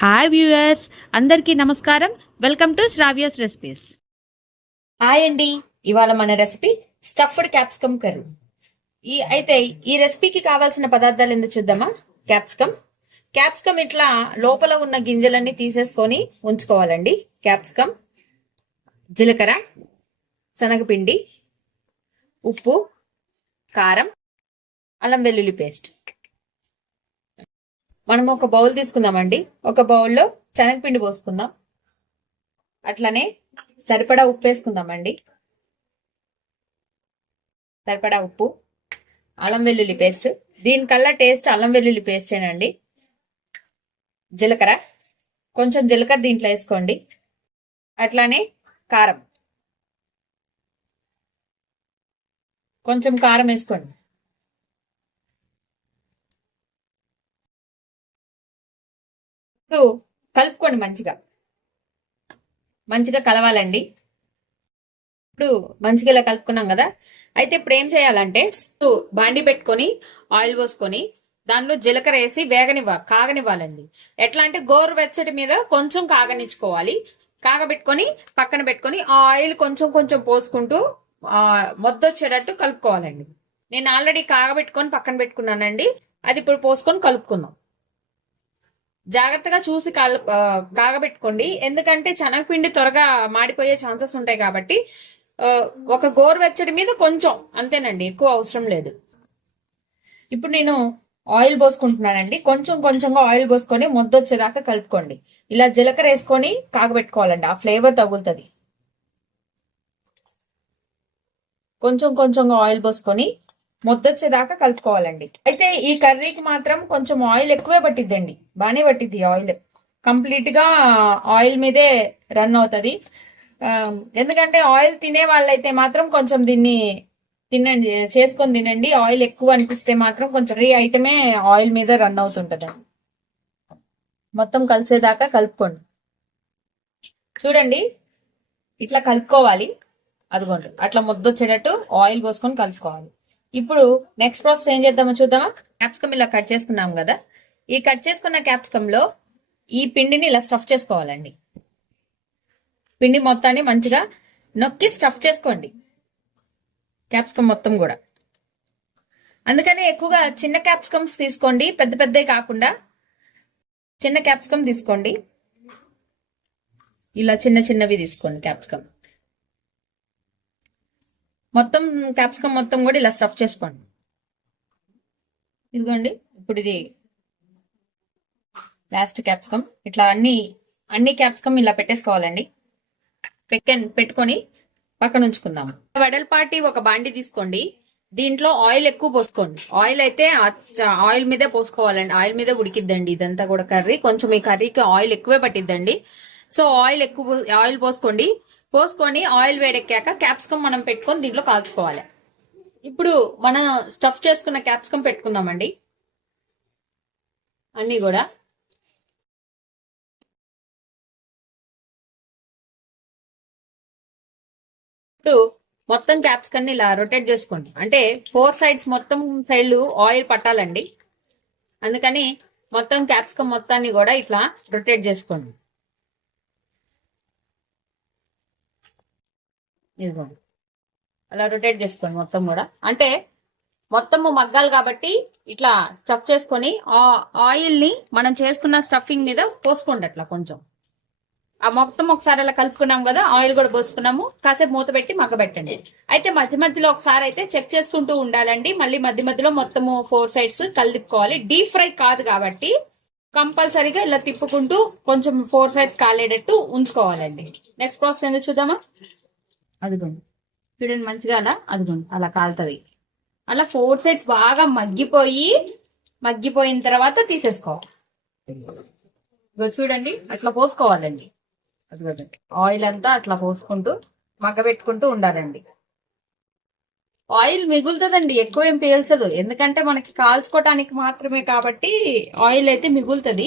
Hi viewers అందరికీ నమస్కారం. Welcome to Shravya's recipes hi అండి ఇవాళ మన రెసిపీ స్టఫ్డ్ క్యాప్సికమ్ కర్రీ ఈ అయితే ఈ రెసిపీకి కావాల్సిన పదార్థాలు ఎందుకు చూద్దామా? క్యాప్సికమ్ క్యాప్సికమ్ ఇట్లా లోపల ఉన్న గింజలన్నీ తీసేసుకొని ఉంచుకోవాలండి. క్యాప్సికమ్ జీలకర్ర. శనగపిండి. ఉప్పు. కారం. అల్లం వెల్లుల్లి పేస్ట్. మనం ఒక బౌల్ తీసుకుందామండి. ఒక బౌల్లో శనగపిండి పోసుకుందాం. అట్లనే సరిపడా ఉప్పు వేసుకుందామండి. సరిపడా ఉప్పు అల్లం వెల్లుల్లి పేస్ట్. దీనికల్లా టేస్ట్ అల్లం వెల్లుల్లి పేస్టేనండి జీలకర్ర కొంచెం జీలకర్ర దీంట్లో వేసుకోండి. అట్లానే కారం. కొంచెం కారం వేసుకోండి ఇప్పుడు కలుపుకోండి మంచిగా. మంచిగా కలవాలండి. ఇప్పుడు మంచిగా ఇలా కలుపుకున్నాం కదా. అయితే ఇప్పుడు ఏం చేయాలంటే బాండి పెట్టుకొని ఆయిల్ పోసుకొని దానిలో జీలకర్ర వేసి వేగనివ్వ కాగనివ్వాలండి. ఎట్లా అంటే గోరు వెచ్చటి మీద కొంచెం కాగనిచ్చుకోవాలి. కాగబెట్టుకొని పక్కన పెట్టుకొని ఆ ఆయిల్ కొంచెం కొంచెం పోసుకుంటూ ఆ మొద్దొచ్చేటట్టు కలుపుకోవాలండి. నేను ఆల్రెడీ కాగబెట్టుకొని పక్కన పెట్టుకున్నానండి. అది ఇప్పుడు పోసుకొని కలుపుకుందాం. జాగ్రత్తగా చూసి కాలు కాగబెట్టుకోండి. ఎందుకంటే శనగపిండి త్వరగా మాడిపోయే ఛాన్సెస్ ఉంటాయి కాబట్టి ఒక గోరువెచ్చడి మీద కొంచెం అంతేనండి ఎక్కువ అవసరం లేదు. ఇప్పుడు నేను ఆయిల్ పోసుకుంటున్నానండి. కొంచెం కొంచెంగా ఆయిల్ పోసుకొని ముద్దొచ్చేదాకా కలుపుకోండి. ఇలా జీలకర్ర వేసుకొని కాగబెట్టుకోవాలండి. ఆ ఫ్లేవర్ తగులుతుంది. కొంచెం కొంచెంగా ఆయిల్ పోసుకొని మొద్దొచ్చేదాకా కలుపుకోవాలండి. అయితే ఈ కర్రీకి మాత్రం కొంచెం ఆయిల్ ఎక్కువే పట్టిద్దండి. బాగానే పట్టిద్ది ఆయిల్. కంప్లీట్గా ఆయిల్ మీదే రన్ అవుతుంది. ఎందుకంటే ఆయిల్ తినే వాళ్ళైతే మాత్రం కొంచెం దీన్ని తినండి చేసుకొని తినండి. ఆయిల్ ఎక్కువ అనిపిస్తే మాత్రం కొంచెం ఈ ఐటమే ఆయిల్ మీద రన్ అవుతుంటది. మొత్తం కలిసేదాకా కలుపుకోండి. చూడండి ఇట్లా కలుపుకోవాలి. అదిగోండి అట్లా ముద్దొచ్చేటట్టు ఆయిల్ పోసుకొని కలుపుకోవాలి. ఇప్పుడు నెక్స్ట్ ప్రాసెస్ ఏం చేద్దామో చూద్దామా? క్యాప్సికమ్ ఇలా కట్ చేసుకున్నాం కదా. ఈ కట్ చేసుకున్న క్యాప్సికమ్లో ఈ పిండిని ఇలా స్టఫ్ చేసుకోవాలండి. పిండి మొత్తాన్ని మంచిగా నొక్కి స్టఫ్ చేసుకోండి. క్యాప్సికమ్ మొత్తం కూడా. అందుకని ఎక్కువగా చిన్న క్యాప్సికమ్స్ తీసుకోండి. పెద్ద పెద్దవి కాకుండా చిన్న క్యాప్సికమ్ తీసుకోండి. ఇలా చిన్న చిన్నవి తీసుకోండి క్యాప్సికమ్ మొత్తం క్యాప్సికమ్ మొత్తం కూడా ఇలా స్టఫ్ చేసుకోండి. ఇదిగోండి ఇప్పుడు ఇది లాస్ట్ క్యాప్సికమ్ ఇట్లా అన్ని అన్ని క్యాప్సికమ్ ఇలా పెట్టేసుకోవాలండి. పెక్కన్ పెట్టుకొని పక్కన ఉంచుకుందాం. వెడల్పాటి ఒక బాండి తీసుకోండి. దీంట్లో ఆయిల్ ఎక్కువ పోసుకోండి. ఆయిల్ అయితే ఆయిల్ మీదే పోసుకోవాలండి. ఆయిల్ మీదే ఉడికిద్దండి. ఇదంతా కూడా కర్రీ. కొంచెం ఈ కర్రీకి ఆయిల్ ఎక్కువే పట్టిద్దండి. సో ఆయిల్ ఎక్కువ ఆయిల్ పోసుకోండి. పోసుకొని ఆయిల్ వేడెక్కాక క్యాప్సికమ్ మనం పెట్టుకొని దీంట్లో కాల్చుకోవాలి. ఇప్పుడు మనం స్టఫ్ చేసుకున్న క్యాప్సికమ్ పెట్టుకుందామండి. అన్ని కూడా. ఇప్పుడు మొత్తం క్యాప్సికమ్ ఇలా రొటేట్ చేసుకోండి. అంటే ఫోర్ సైడ్స్ మొత్తం సైడ్లు ఆయిల్ పట్టాలండి. అందుకని మొత్తం క్యాప్సికమ్ మొత్తాన్ని కూడా ఇట్లా రొటేట్ చేసుకోండి. ఇదిగోండి అలా రొటేట్ చేసుకోండి మొత్తం కూడా. అంటే మొత్తము మగ్గాలి కాబట్టి ఇట్లా స్టఫ్ చేసుకొని ఆ ఆయిల్ని మనం చేసుకున్న స్టఫింగ్ మీద పోసుకోండి అట్లా కొంచెం. ఆ మొత్తం ఒకసారి అలా కలుపుకున్నాం కదా ఆయిల్ కూడా పోసుకున్నాము. కాసేపు మూత పెట్టి మగ్గబెట్టండి. అయితే మధ్య మధ్యలో ఒకసారి అయితే చెక్ చేసుకుంటూ ఉండాలండి. మళ్ళీ మధ్య మధ్యలో మొత్తము ఫోర్ సైడ్స్ కలిపుకోవాలి. డీప్ ఫ్రై కాదు కాబట్టి కంపల్సరీగా ఇలా తిప్పుకుంటూ కొంచెం ఫోర్ సైడ్స్ కాలేటట్టు ఉంచుకోవాలండి. నెక్స్ట్ ప్రాసెస్ ఎందుకు చూద్దామా? అదిగోండి. చూడండి మంచిగా అలా అదిగోండి అలా కాలుతుంది. అలా ఫోర్ సైడ్స్ బాగా మగ్గిపోయి మగ్గిపోయిన తర్వాత తీసేసుకోవాలి. చూడండి అట్లా పోసుకోవాలండి. అదిగోండి ఆయిల్ అంతా అట్లా పోసుకుంటూ మగ్గబెట్టుకుంటూ ఉండాలండి. ఆయిల్ మిగులుతుందండి ఎక్కువ ఏం పీల్చదు. ఎందుకంటే మనకి కాల్చుకోవటానికి మాత్రమే కాబట్టి ఆయిల్ అయితే మిగులుతుంది.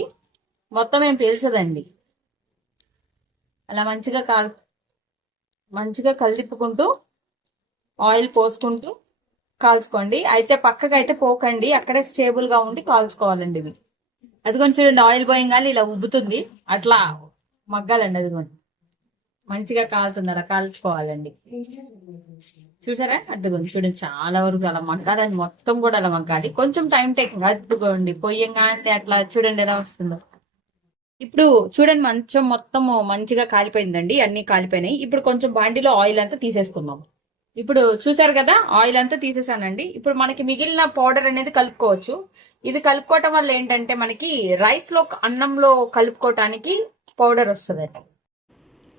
మొత్తం ఏం పీల్చదండి. అలా మంచిగా కాల్ మంచిగా కలిపుకుంటూ ఆయిల్ పోసుకుంటూ కాల్చుకోండి. అయితే పక్కకు అయితే పోకండి. అక్కడే స్టేబుల్గా ఉండి కాల్చుకోవాలండి ఇవి అదిగోండి చూడండి ఆయిల్ పోయంగానే ఇలా ఉబ్బుతుంది. అట్లా మగ్గాలండి అదిగోండి. మంచిగా కాలుతుంది అలా కాల్చుకోవాలండి. చూసారా? అడ్డుకోండి చూడండి చాలా వరకు అలా మగ్గాలండి. మొత్తం కూడా అలా మగ్గాలి. కొంచెం టైం టేకింగ్ అద్దుకోండి పొయ్యంగానే అట్లా చూడండి ఎలా వస్తుందో. ఇప్పుడు చూడండి మంచం మొత్తం మంచిగా కాలిపోయిందండి అన్ని కాలిపోయినాయి. ఇప్పుడు కొంచెం బాండిలో ఆయిల్ అంతా తీసేసుకుందాం ఇప్పుడు చూసారు కదా ఆయిల్ అంతా తీసేసానండి. ఇప్పుడు మనకి మిగిలిన పౌడర్ అనేది కలుపుకోవచ్చు. ఇది కలుపుకోవటం వల్ల ఏంటంటే మనకి రైస్లో అన్నంలో కలుపుకోవటానికి పౌడర్ వస్తుందండి.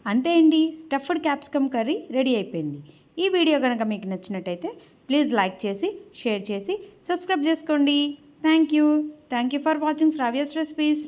అంతే అండి స్టఫ్డ్ క్యాప్సికమ్ కర్రీ రెడీ అయిపోయింది. ఈ వీడియో కనుక మీకు నచ్చినట్టయితే ప్లీజ్ లైక్ చేసి షేర్ చేసి సబ్స్క్రైబ్ చేసుకోండి. Thank you thank you for watching Shravya's recipes